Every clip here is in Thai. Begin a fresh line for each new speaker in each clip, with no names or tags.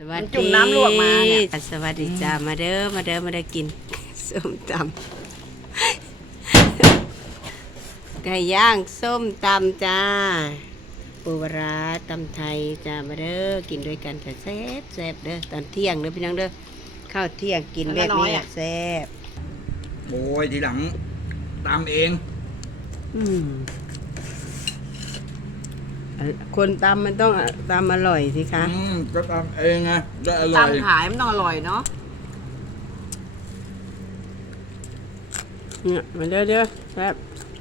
วัส
จุ่
ดี
มน้ำลวกมาเนี่ย
สวัสดีจ้ามาเด้อมาเด้อมาได้กินส้มตำไก่ย่างส้มตำจ้าปูปลาร้าตำไทยจ้ามาเด้อกินด้วยกันจะแซ่บแซ่บเด้อตอนเที่ยงเด้อพี่น้องเด้อข้าวเที่ยงกินแบบนี้แหละแซ่บ
โอ้ยทีหลังตามเอง
อืมคนตำมันต้องตำอร่อยสิคะ
ก็ตามเองไงได้อร่อย
ตำขายมันต้องอร่อยเนาะ
เนี่ยมาเด้อเด้อแซ่บ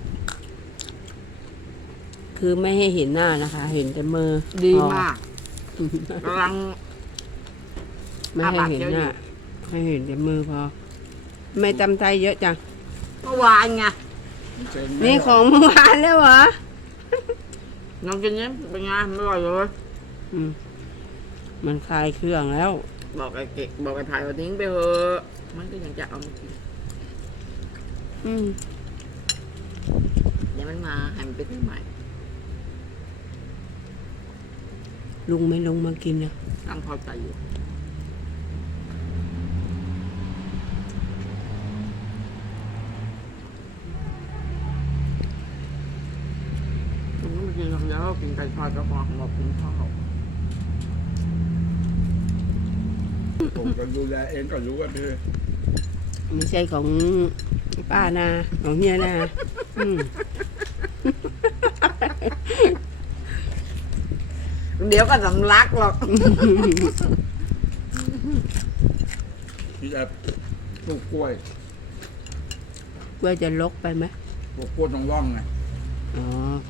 คือไม่ให้เห็นหน้านะคะ เห็นแต่มือ
ดี
พอ
มากกำลัง
ไม่ให้เห็นหน้าให้เห็นแต่มือพอไม่ตำไทยเยอะจัง
เมื่อวานไง
นี่ของเมื่อวานแล้วเหรอ
น้องกินนี้เป็นไงไม่อร่อยเลย
อืมมันคลายเครื่องแล้ว
บอกไอ้เก๋บอกไอ้ไผ่ว่าทิ้งไปเถอะมันก็ยังจะเอามากิน
อืม
เดี๋ยวมันมาให้มันไปซื้อใหม่
ลุงไม่ลงมากินนะ
ตั้งพอใจอยู่มันไม่กินของแล้วกินไก่ทอดก็พอของเรากินข้าว
ผมก็ดูแลเองก็รู้ว่าพี่
ไม่ใช่ของป้านาของเฮียนาอืม
เดี๋ยวก็สำลักหรอก
พี่จะปลูกกล้วย
กล้วยจะลกไปไหม
ปลูกกล้วยตรงร่องไง
อ๋อ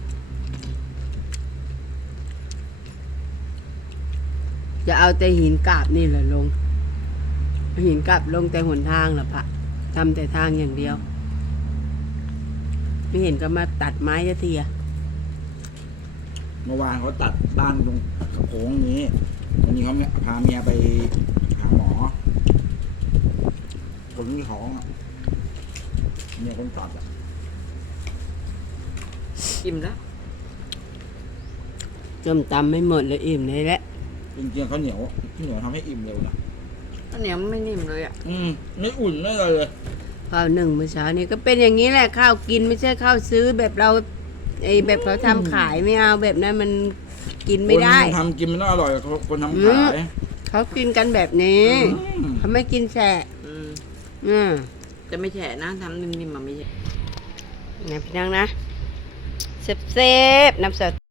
จะเอาแต่หินกาบนี่เหรอลงหินกาบลงแต่หนทางเหรอพะทำแต่ทางอย่างเดียว ไม่เห็นก็มาตัดไม้สักทีอะ
เมื่อวานเขาตัดบ้านตรงโค้งนี้วันนี้เขาพาเมียไปหาหมอคนที่ท้องอ่ะเมียคนตัดอ่ะ
อิ่มแล้ว
ส้มตำไม่หมดเลยอิ่มเลยแหละ
จริงๆเขาวเหนียวทำให้อิ่มเร็วนะ
ข้าวเหนียวมันไม่นิ่มเลยอ่ะ
ไม่อุ่นไม่อะไรเลย
ข้าวนึ่งเมื่อเช้านี้ก็เป็นอย่างนี้แหละข้าวกินไม่ใช่ข้าวซื้อแบบเราแบบเขาทำขายไม่เอาแบบนั้นมันกินไม่ได้
คนทำกินมันน่าอร่อยกว่าคนทำขาย
เขากินกันแบบนี้ เขาไม่กินแฉะ
อืม
อืม
จะไม่แฉะนะทำนิ่มๆมันไม่แฉะ
นะพี่น้องนะเซฟน้ำสด